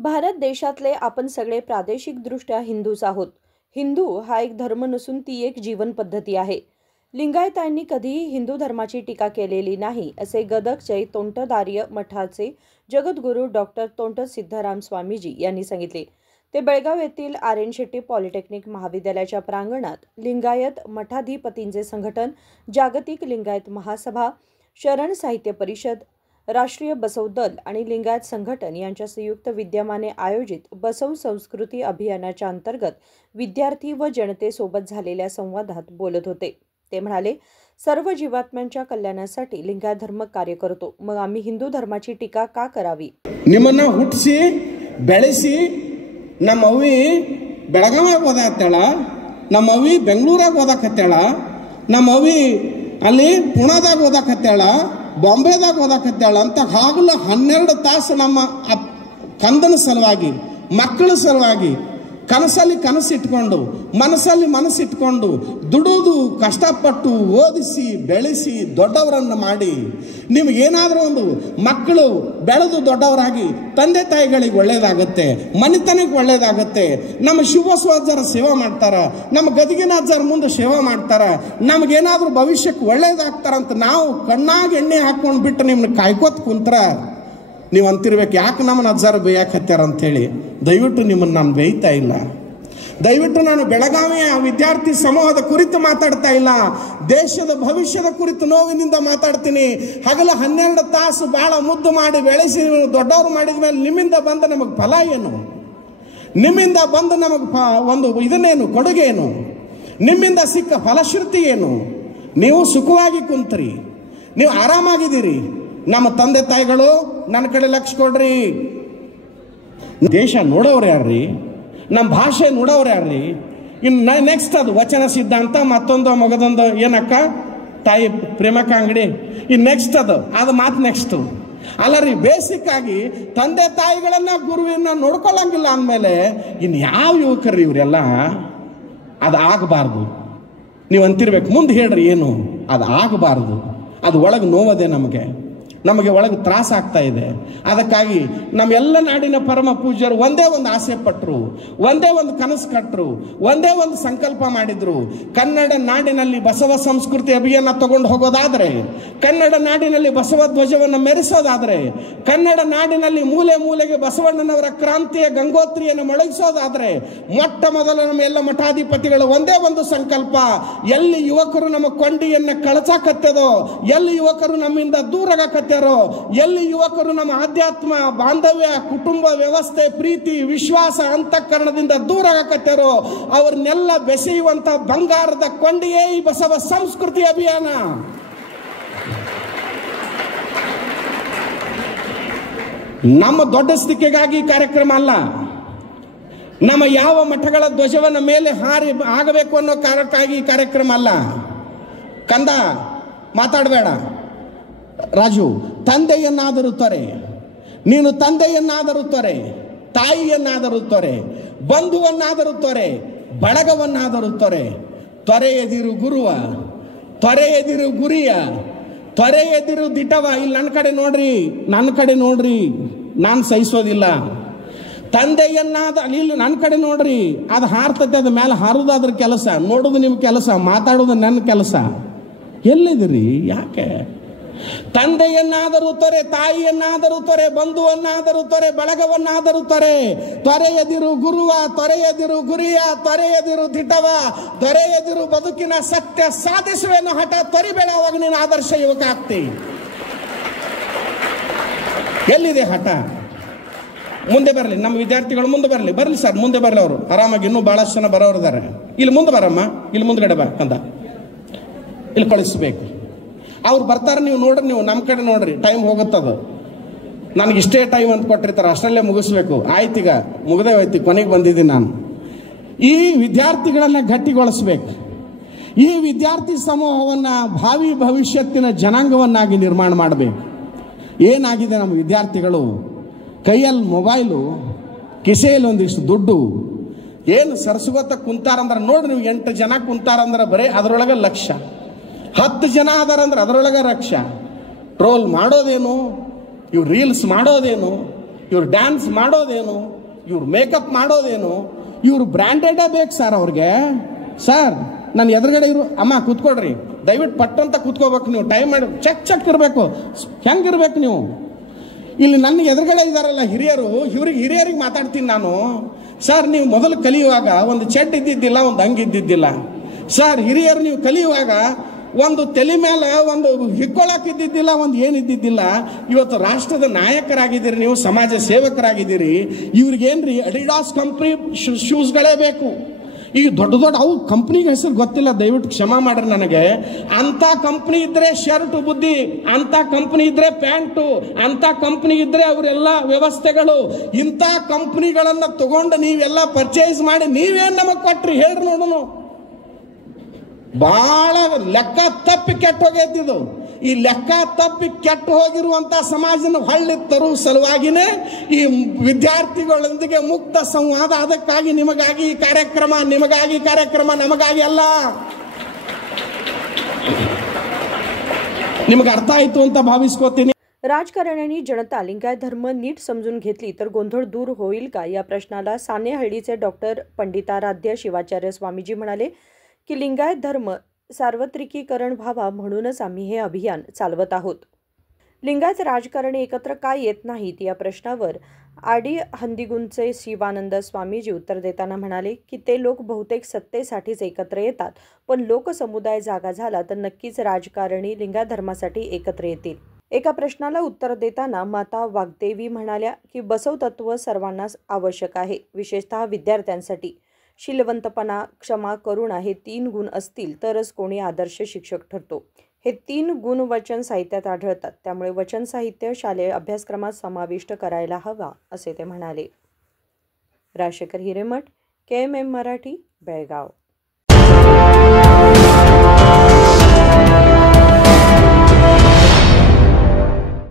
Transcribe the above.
भारत देशातले आपण सगळे प्रादेशिकदृष्ट्या हिंदूच आहोत. हिंदू हा एक धर्म नसून ती एक जीवन पद्धती आहे. लिंगायतांनी कधीही हिंदू धर्माची टीका केलेली नाही असे गदगचे तोंटदार्य मठाचे जगद्गुरू डॉक्टर तोंट सिद्धराम स्वामीजी यांनी सांगितले. ते बेळगाव येथील आर.एन. शेट्टी पॉलिटेक्निक महाविद्यालयाच्या प्रांगणात लिंगायत मठाधिपतींचे संघटन, जागतिक लिंगायत महासभा, शरण साहित्य परिषद, राष्ट्रीय बसव दल आणि लिंगायत संघटन यांच्या संयुक्त विद्यमाने आयोजित बसव संस्कृती अभियानाच्या अंतर्गत विद्यार्थी व जनतेसोबत झालेल्या संवादात बोलत होते. ते म्हणाले, सर्व जीवात्म्यांच्या कल्याणासाठी लिंगायत धर्म कार्य करतो. मग आम्ही हिंदू धर्माची टीका का करावी? ನಿಮ್ಮನ್ನ ಹುಟ್ಟಿಸಿ ಬೆಳೆಸಿ ನಮ್ಮ ಅವ್ವಿ ಬೆಳಗಾವಿಯಾಗ ಓದಾಕತ್ತಾಳ, ನಮ್ಮ ಅವ್ವಿ ಬೆಂಗಳೂರಾಗ ಓದಾಕತ್ತಾಳ, ನಮ್ಮ ಅವ್ವಿ ಅಲ್ಲಿ ಪುಣಾದಾಗ ಓದಾಕತ್ತಾಳ, ಬಾಂಬೆದಾಗ ಓದಾಕತ್ತಾಳ ಅಂತ ಹಗಲು 12 ತಾಸು ನಮ್ಮ ಕಂದನ ಸಲುವಾಗಿ, ಮಕ್ಕಳ ಸಲುವಾಗಿ ಕನಸಲ್ಲಿ ಕನಸಿಟ್ಕೊಂಡು ಮನಸ್ಸಲ್ಲಿ ಮನಸ್ಸಿಟ್ಕೊಂಡು ದುಡಿದು ಕಷ್ಟಪಟ್ಟು ಓದಿಸಿ ಬೆಳೆಸಿ ದೊಡ್ಡವರನ್ನು ಮಾಡಿ ನಿಮಗೇನಾದರೂ ಒಂದು ಮಕ್ಕಳು ಬೆಳೆದು ದೊಡ್ಡವರಾಗಿ ತಂದೆ ತಾಯಿಗಳಿಗೆ ಒಳ್ಳೇದಾಗುತ್ತೆ, ಮನೆತನಕ್ಕೆ ಒಳ್ಳೇದಾಗುತ್ತೆ, ನಮ್ಮ ಶಿವಸ್ವಾಜರ ಸೇವೆ ಮಾಡ್ತಾರೆ, ನಮ್ಮ ಗದಗಿನಾಚಾರ ಮುಂದೆ ಸೇವೆ ಮಾಡ್ತಾರೆ, ನಮಗೇನಾದರೂ ಭವಿಷ್ಯಕ್ಕೆ ಒಳ್ಳೇದಾಗ್ತಾರಂತ ನಾವು ಕಣ್ಣಾಗಿ ಎಣ್ಣೆ ಹಾಕೊಂಡು ಬಿಟ್ಟು ನಿಮ್ಮನ್ನ ಕಾಯ್ಕೋತ ಕುಂತ್ರ ನೀವು ಅಂತಿರ್ಬೇಕು, ಯಾಕೆ ನಮ್ಮನ್ನ ಅಜ್ಜಾರ ಬೇಯಕ್ಕೆ ಹತ್ಯಾರ ಅಂಥೇಳಿ. ದಯವಿಟ್ಟು ನಿಮ್ಮನ್ನು ನಾನು ಬೇಯ್ತಾ ಇಲ್ಲ. ದಯವಿಟ್ಟು ನಾನು ಬೆಳಗಾವಿಯ ವಿದ್ಯಾರ್ಥಿ ಸಮೂಹದ ಕುರಿತು ಮಾತಾಡ್ತಾ ಇಲ್ಲ, ದೇಶದ ಭವಿಷ್ಯದ ಕುರಿತು ನೋವಿನಿಂದ ಮಾತಾಡ್ತೀನಿ. ಹಗಲು 12 ತಾಸು ಭಾಳ ಮುದ್ದು ಮಾಡಿ ಬೆಳೆಸಿ ದೊಡ್ಡವರು ಮಾಡಿದ ಮೇಲೆ ನಿಮ್ಮಿಂದ ಬಂದ ನಮಗೆ ಫಲ ಏನು? ನಿಮ್ಮಿಂದ ಬಂದ ನಮಗೆ ಒಂದು ಇದನ್ನೇನು ಕೊಡುಗೆ ಏನು? ನಿಮ್ಮಿಂದ ಸಿಕ್ಕ ಫಲಶ್ರುತಿ ಏನು? ನೀವು ಸುಖವಾಗಿ ಕುಂತ್ರಿ, ನೀವು ಆರಾಮಾಗಿದ್ದೀರಿ. ನಮ್ಮ ತಂದೆ ತಾಯಿಗಳು ನನ್ನ ಕಡೆ ಲಕ್ಷ ಕೊಡ್ರಿ. ದೇಶ ನೋಡೋರು ಯಾರ್ರಿ? ನಮ್ಮ ಭಾಷೆ ನೋಡೋರು ಯಾರ್ರಿ? ಇನ್ನು ನೆಕ್ಸ್ಟ್ ಅದು ವಚನ ಸಿದ್ಧಾಂತ, ಮತ್ತೊಂದು ಮಗದೊಂದು ಏನಕ್ಕ ತಾಯಿ ಪ್ರೇಮಕ್ಕ ಅಂಗಡಿ, ಇನ್ನು ನೆಕ್ಸ್ಟ್ ಅದು ಮಾತು ನೆಕ್ಸ್ಟ್ ಅಲ್ಲ ರೀ. ಬೇಸಿಕ್ ಆಗಿ ತಂದೆ ತಾಯಿಗಳನ್ನ ಗುರುವಿನ ನೋಡ್ಕೊಳ್ಳಂಗಿಲ್ಲ ಅಂದಮೇಲೆ ಇನ್ನು ಯಾವ ಯುವಕರು ಇವರೆಲ್ಲ? ಅದು ಆಗಬಾರ್ದು. ನೀವು ಅಂತಿರ್ಬೇಕು, ಮುಂದೆ ಹೇಳ್ರಿ ಏನು? ಅದು ಆಗಬಾರ್ದು. ಅದು ಒಳಗೆ ನೋವದೆ, ನಮಗೆ ಒಳಗೆ ತ್ರಾಸ ಆಗ್ತಾ ಇದೆ. ಅದಕ್ಕಾಗಿ ನಮ್ಮೆಲ್ಲ ನಾಡಿನ ಪರಮ ಪೂಜ್ಯರು ಒಂದೇ ಒಂದು ಆಸೆ ಪಟ್ಟರು, ಒಂದೇ ಒಂದು ಕನಸು ಕಟ್ಟರು, ಒಂದೇ ಒಂದು ಸಂಕಲ್ಪ ಮಾಡಿದ್ರು. ಕನ್ನಡ ನಾಡಿನಲ್ಲಿ ಬಸವ ಸಂಸ್ಕೃತಿ ಅಭಿಯಾನ ತಗೊಂಡು ಹೋಗೋದಾದ್ರೆ, ಕನ್ನಡ ನಾಡಿನಲ್ಲಿ ಬಸವ ಧ್ವಜವನ್ನು ಮೆರೆಸೋದಾದ್ರೆ, ಕನ್ನಡ ನಾಡಿನಲ್ಲಿ ಮೂಲೆ ಮೂಲೆಗೆ ಬಸವಣ್ಣನವರ ಕ್ರಾಂತಿಯ ಗಂಗೋತ್ರಿಯನ್ನು ಮೊಳಗಿಸೋದಾದ್ರೆ, ಮೊಟ್ಟ ಮೊದಲ ನಮ್ಮ ಎಲ್ಲ ಮಠಾಧಿಪತಿಗಳು ಒಂದೇ ಒಂದು ಸಂಕಲ್ಪ, ಎಲ್ಲಿ ಯುವಕರು ನಮ್ಮ ಕೊಂಡಿಯನ್ನು ಕಳಚಾಕತ್ತದೋ, ಎಲ್ಲಿ ಯುವಕರು ನಮ್ಮಿಂದ ದೂರಾಗಕತ್ತ, ಎಲ್ಲಿ ಯುವಕರು ನಮ್ಮ ಆಧ್ಯಾತ್ಮ, ಬಾಂಧವ್ಯ, ಕುಟುಂಬ ವ್ಯವಸ್ಥೆ, ಪ್ರೀತಿ, ವಿಶ್ವಾಸ, ಅಂತಃಕರಣದಿಂದ ದೂರ ಆಗಕತ್ತಾರೋ ಅವ್ರನ್ನೆಲ್ಲ ಬೆಸೆಯುವಂತ ಬಂಗಾರದ ಕೊಂಡಿಯೇ ಈ ಬಸವ ಸಂಸ್ಕೃತಿ ಅಭಿಯಾನ. ನಮ್ಮ ದೊಡ್ಡಸ್ತಿಕೆಗಾಗಿ ಕಾರ್ಯಕ್ರಮ ಅಲ್ಲ, ನಮ್ಮ ಯಾವ ಮಠಗಳ ಧ್ವಜವನ್ನ ಮೇಲೆ ಹಾರಿ ಆಗಬೇಕು ಅನ್ನೋ ಕಾರಣಕ್ಕಾಗಿ ಕಾರ್ಯಕ್ರಮ ಅಲ್ಲ. ಕಂದ ಮಾತಾಡಬೇಡ ರಾಜು, ತಂದೆಯನ್ನಾದರೂ ತೊರೆ, ನೀನು ತಂದೆಯನ್ನಾದರೂ ತೊರೆ, ತಾಯಿಯನ್ನಾದರೂ ತೊರೆ, ಬಂಧುವನ್ನಾದರೂ ತೊರೆ, ಬಳಗವನ್ನಾದರೂ ತೊರೆ. ತೊರೆಯದಿರು ಗುರುವ, ತೊರೆಯದಿರು ಗುರಿಯ, ತೊರೆಯದಿರು ದಿಟವ. ಇಲ್ಲಿ ನನ್ನ ಕಡೆ ನೋಡ್ರಿ, ನಾನು ಸಹಿಸೋದಿಲ್ಲ. ಇಲ್ಲಿ ನನ್ನ ಕಡೆ ನೋಡ್ರಿ, ಅದು ಹಾರ್ತತೆ, ಅದ ಮೇಲೆ ಹಾರೋದಾದ್ರ ಕೆಲಸ, ನೋಡೋದು ನಿಮ್ಮ ಕೆಲಸ, ಮಾತಾಡೋದು ನನ್ನ ಕೆಲಸ. ಎಲ್ಲಿದಿರಿ? ಯಾಕೆ? ತಂದೆಯನ್ನಾದರೂ ತೊರೆ, ತಾಯಿಯನ್ನಾದರೂ ತೊರೆ, ಬಂಧುವನ್ನಾದರೂ ತೊರೆ, ಬಳಗವನ್ನಾದರೂ ತೊರೆ. ತೊರೆಯದಿರು ಗುರುವ, ತೊರೆಯದಿರು ಗುರಿಯ, ತೊರೆಯದಿರು ದಿಟವ, ತೊರೆಯದಿರು ಬದುಕಿನ ಸತ್ಯ ಸಾಧಿಸುವೆನು ಹಠ ತೊರಿಬೇಡ. ಅವಾಗ ನೀನು ಆದರ್ಶ ಯುವಕ ಆಗ್ತಿ. ಎಲ್ಲಿದೆ ಹಠ? ಮುಂದೆ ಬರಲಿ, ನಮ್ಮ ವಿದ್ಯಾರ್ಥಿಗಳು ಮುಂದೆ ಬರಲಿ ಸರ್, ಮುಂದೆ ಬರಲಿ. ಅವರು ಆರಾಮಾಗಿ ಇನ್ನೂ ಬಹಳಷ್ಟು ಜನ ಬರೋರಿದ್ದಾರೆ. ಇಲ್ಲಿ ಮುಂದೆ ಬರಮ್ಮ, ಇಲ್ಲಿ ಮುಂದ್ಗಡೆ ಬಾ ಕಂದ, ಇಲ್ಲಿ ಕಳಿಸ್ಬೇಕು. ಅವ್ರು ಬರ್ತಾರೆ, ನೀವು ನೋಡ್ರಿ, ನೀವು ನಮ್ಮ ಕಡೆ ನೋಡ್ರಿ. ಟೈಮ್ ಹೋಗುತ್ತದು, ನನಗಿಷ್ಟೇ ಟೈಮ್ ಅಂತ ಕೊಟ್ಟಿರ್ತಾರೆ, ಅಷ್ಟರಲ್ಲೇ ಮುಗಿಸ್ಬೇಕು. ಆಯ್ತೀಗ ಮುಗದೇ ಹೋಯ್ತು, ಕೊನೆಗೆ ಬಂದಿದ್ದೀನಿ ನಾನು. ಈ ವಿದ್ಯಾರ್ಥಿಗಳನ್ನ ಗಟ್ಟಿಗೊಳಿಸ್ಬೇಕು. ಈ ವಿದ್ಯಾರ್ಥಿ ಸಮೂಹವನ್ನು ಭಾವಿ ಭವಿಷ್ಯತ್ತಿನ ಜನಾಂಗವನ್ನಾಗಿ ನಿರ್ಮಾಣ ಮಾಡಬೇಕು. ಏನಾಗಿದೆ, ನಮ್ಮ ವಿದ್ಯಾರ್ಥಿಗಳು ಕೈಯಲ್ಲಿ ಮೊಬೈಲು, ಕಿಸೆಯಲ್ಲಿ ಒಂದಿಷ್ಟು ದುಡ್ಡು, ಏನು ಸರಸುಗೊತ್ತ ಕುಂತಾರಂದ್ರೆ ನೋಡ್ರಿ ನೀವು, 8 ಜನ ಕುಂತಾರಂದ್ರೆ ಬರೀ ಅದರೊಳಗೆ ಲಕ್ಷ, 10 ಜನ ಅದಾರಂದ್ರೆ ಅದರೊಳಗೆ ಲಕ್ಷ. ಟ್ರೋಲ್ ಮಾಡೋದೇನು, ಇವು ರೀಲ್ಸ್ ಮಾಡೋದೇನು, ಇವ್ರು ಡ್ಯಾನ್ಸ್ ಮಾಡೋದೇನು, ಇವ್ರು ಮೇಕಪ್ ಮಾಡೋದೇನು, ಇವ್ರು ಬ್ರ್ಯಾಂಡೆಡೇ ಬೇಕು ಸರ್ ಅವ್ರಿಗೆ. ಸರ್ ನನ್ನ ಎದುರುಗಡೆ ಇರು, ಅಮ್ಮ ಕೂತ್ಕೊಡ್ರಿ, ದಯವಿಟ್ಟು ಪಟ್ಟಂತ ಕೂತ್ಕೋಬೇಕು ನೀವು, ಟೈಮ್ ಮಾಡಿ ಚೆಕ್ ಇರಬೇಕು. ಹೆಂಗಿರ್ಬೇಕು ನೀವು? ಇಲ್ಲಿ ನನ್ನ ಎದುರುಗಡೆ ಇದ್ದಾರಲ್ಲ ಹಿರಿಯರು, ಹಿರಿಯರಿಗೆ ಮಾತಾಡ್ತೀನಿ ನಾನು. ಸರ್ ನೀವು ಮೊದಲು ಕಲಿಯುವಾಗ ಒಂದು ಚೆಡ್ ಇದ್ದಿದ್ದಿಲ್ಲ, ಒಂದು ಅಂಗಿ ಇದ್ದಿದ್ದಿಲ್ಲ. ಸರ್ ಹಿರಿಯರು ನೀವು ಕಲಿಯುವಾಗ ಒಂದು ತಲೆ ಮೇಲೆ ಒಂದು ಹಿಕ್ಕೊಳಕ್ಕಿದ್ದಿದ್ದಿಲ್ಲ, ಒಂದು ಏನಿದ್ದಿದ್ದಿಲ್ಲ. ಇವತ್ತು ರಾಷ್ಟ್ರದ ನಾಯಕರಾಗಿದ್ದೀರಿ, ನೀವು ಸಮಾಜ ಸೇವಕರಾಗಿದ್ದೀರಿ. ಇವ್ರಿಗೇನ್ರಿ ಅಡಿಡಾಸ್ ಕಂಪ್ನಿ ಶೂಸ್ಗಳೇ ಬೇಕು. ಈಗ ದೊಡ್ಡ ಅವು ಕಂಪ್ನಿಗೆ ಹೆಸರು ಗೊತ್ತಿಲ್ಲ, ದಯವಿಟ್ಟು ಕ್ಷಮಾ ಮಾಡ್ರಿ ನನಗೆ. ಅಂತ ಕಂಪ್ನಿ ಇದ್ರೆ ಶರ್ಟ್ ಬುದ್ಧಿ, ಅಂತ ಕಂಪ್ನಿ ಇದ್ರೆ ಪ್ಯಾಂಟು, ಅಂತ ಕಂಪ್ನಿ ಇದ್ರೆ ಅವರೆಲ್ಲ ವ್ಯವಸ್ಥೆಗಳು. ಇಂಥ ಕಂಪ್ನಿಗಳನ್ನ ತಗೊಂಡು ನೀವೆಲ್ಲ ಪರ್ಚೇಸ್ ಮಾಡಿ ನೀವೇನು ನಮಗೆ ಕೊಟ್ರಿ ಹೇಳ್ರಿ ನೋಡೋಣ. ಬಹಳ ಲೆಕ್ಕ ತಪ್ಪಿ ಕೆಟ್ಟು ಹೋಗೈತಿದು. ಈ ಲೆಕ್ಕ ತಪ್ಪಿ ಕೆಟ್ಟು ಹೋಗಿರುವಂತ ಸಮಾಜನ ಹೊಳ್ಳಿ ತರುವ ಸಲುವಾಗಿನೇ ಈ ವಿದ್ಯಾರ್ಥಿಗಳೊಂದಿಗೆ ಮುಕ್ತ ಸಂವಾದ. ಅದಕ್ಕಾಗಿ ನಿಮಗಾಗಿ ಈ ಕಾರ್ಯಕ್ರಮ, ನಿಮಗಾಗಿ ಕಾರ್ಯಕ್ರಮ, ನಮಗಾಗಿ ಅಲ್ಲ. ನಿಮಗೆ ಅರ್ಥ ಆಯ್ತು ಅಂತ ಭಾವಿಸ್ಕೋತೀನಿ. राजकारण्यांनी जनता लिंगायत धर्म नीट समजून घेतली तर गोंधळ दूर होईल का, या प्रश्नाला सानेहळ्ळीचे डॉक्टर पंडिताराध्य शिवाचार्य स्वामीजी म्हणाले की लिंगायत धर्म सार्वत्रिकीकरण व्हावा म्हणूनच आम्ही हे अभियान चालवत आहोत. लिंगायत राजकारणी एकत्र का येत नाहीत या प्रश्नावर आडी हंदिगुंचे शिवानंद स्वामीजी उत्तर देताना म्हणाले की ते लोक बहुतेक सत्तेसाठीच एकत्र येतात, पण लोकसमुदाय जागा झाला तर नक्कीच राजकारणी लिंगायत धर्मासाठी एकत्र येतील. एका प्रश्नाला उत्तर देताना माता वाग्देवी म्हणाल्या की बसव तत्व सर्वांनाच आवश्यक आहे, विशेषतः विद्यार्थ्यांसाठी. शीलवंतपणा, क्षमा, करुणा हे 3 गुण असतील तरच कोणी आदर्श शिक्षक ठरतो. हे 3 गुण वचन साहित्यात आढळतात, त्यामुळे वचन साहित्य शालेय अभ्यासक्रमात समाविष्ट करायला हवा असे ते म्हणाले. राजशेखर हिरेमठ, KMM मराठी, बेळगाव.